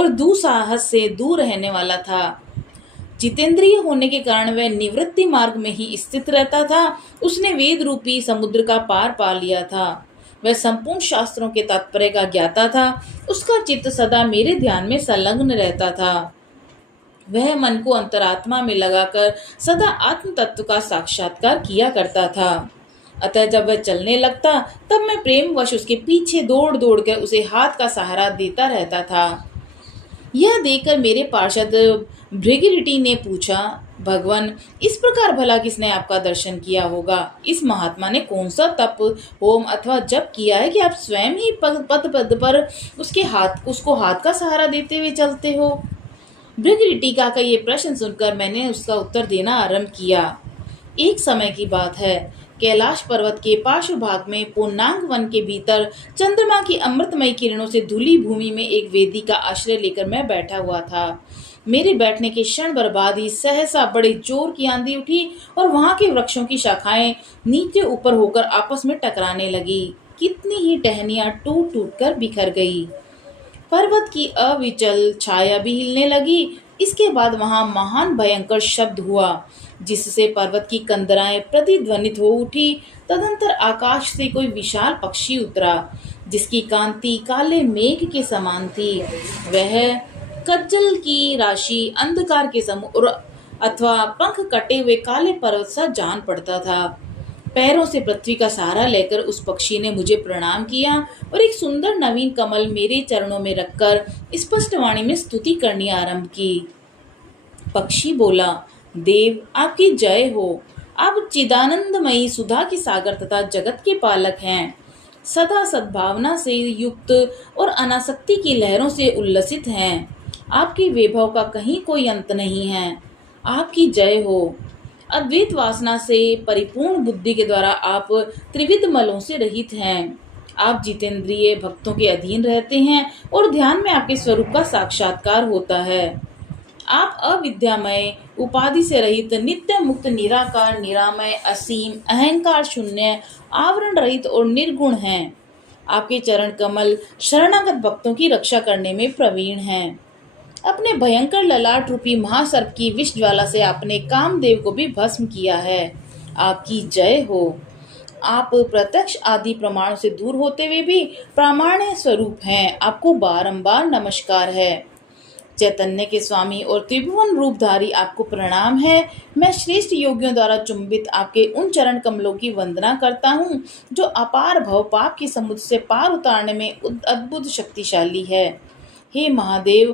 और दुस्साहस से दूर रहने वाला था। जितेंद्रिय होने के कारण वह निवृत्ति मार्ग में ही स्थित रहता था। उसने वेद रूपी समुद्र का पार पा लिया था। वह संपूर्ण शास्त्रों के तात्पर्य का ज्ञाता था। उसका चित्त सदा मेरे ध्यान में संलग्न रहता था। वह मन को अंतरात्मा में लगाकर सदा आत्म तत्व का साक्षात्कार किया करता था। अतः जब वह चलने लगता तब मैं प्रेमवश उसके पीछे दौड़ दौड़ कर उसे हाथ का सहारा देता रहता था। यह देखकर मेरे पार्षद भृगुरिटी ने पूछा, भगवान, इस प्रकार भला किसने आपका दर्शन किया होगा? इस महात्मा ने कौन सा तप, होम अथवा जप किया है कि आप स्वयं ही पद पद पर उसको हाथ का सहारा देते हुए चलते हो? भृगुरिटिका का ये प्रश्न सुनकर मैंने उसका उत्तर देना आरंभ किया। एक समय की बात है। कैलाश पर्वत के पार्श्व भाग में पूर्णांग वन के भीतर चंद्रमा की अमृतमयी किरणों से धुली भूमि में एक वेदी का आश्रय लेकर मैं बैठा हुआ था। मेरे बैठने के क्षण बर्बाद ही सहसा बड़े जोर की आंधी उठी और वहां के वृक्षों की शाखाएं नीचे ऊपर होकर आपस में टकराने लगी। कितनी ही टहनियां टूट टूट कर बिखर गई। पर्वत की अविचल छाया भी हिलने लगी। इसके बाद वहां महान भयंकर शब्द हुआ, जिससे पर्वत की कंदराएं प्रतिध्वनित हो उठी। तदंतर आकाश से कोई विशाल पक्षी उतरा, जिसकी कांति काले मेघ के समान थी। वह कज्जल की राशि, अंधकार के समूह अथवा पंख कटे हुए काले पर्वत सा जान पड़ता था। पैरों से पृथ्वी का सहारा लेकर उस पक्षी ने मुझे प्रणाम किया और एक सुंदर नवीन कमल मेरे चरणों में रखकर स्पष्ट वाणी में स्तुति करनी आरंभ की। पक्षी बोला, देव, आपकी जय हो। आप चिदानंदमयी सुधा की सागर तथा जगत के पालक हैं। सदा सद्भावना से युक्त और अनासक्ति की लहरों से उल्लसित हैं। आपके वैभव का कहीं कोई अंत नहीं है। आपकी जय हो। अद्वैत वासना से परिपूर्ण बुद्धि के द्वारा आप त्रिविध मलों से रहित हैं। आप जितेंद्रिय भक्तों के अधीन रहते हैं और ध्यान में आपके स्वरूप का साक्षात्कार होता है। आप अविद्यामय, उपाधि से रहित, नित्य मुक्त, निराकार, निरामय, असीम, अहंकार शून्य, आवरण रहित और निर्गुण हैं। आपके चरण कमल शरणागत भक्तों की रक्षा करने में प्रवीण हैं। अपने भयंकर ललाट रूपी महासर्प की विष ज्वाला से आपने कामदेव को भी भस्म किया है। आपकी जय हो। आप प्रत्यक्ष आदि प्रमाणों से दूर होते हुए भी प्रामाण्य स्वरूप हैं। आपको बारंबार नमस्कार है। चैतन्य के स्वामी और त्रिभुवन रूपधारी, आपको प्रणाम है। मैं श्रेष्ठ योगियों द्वारा चुंबित आपके उन चरण कमलों की वंदना करता हूँ, जो अपार भव पाप के समुद्र से पार उतारने में अद्भुत शक्तिशाली है। हे महादेव,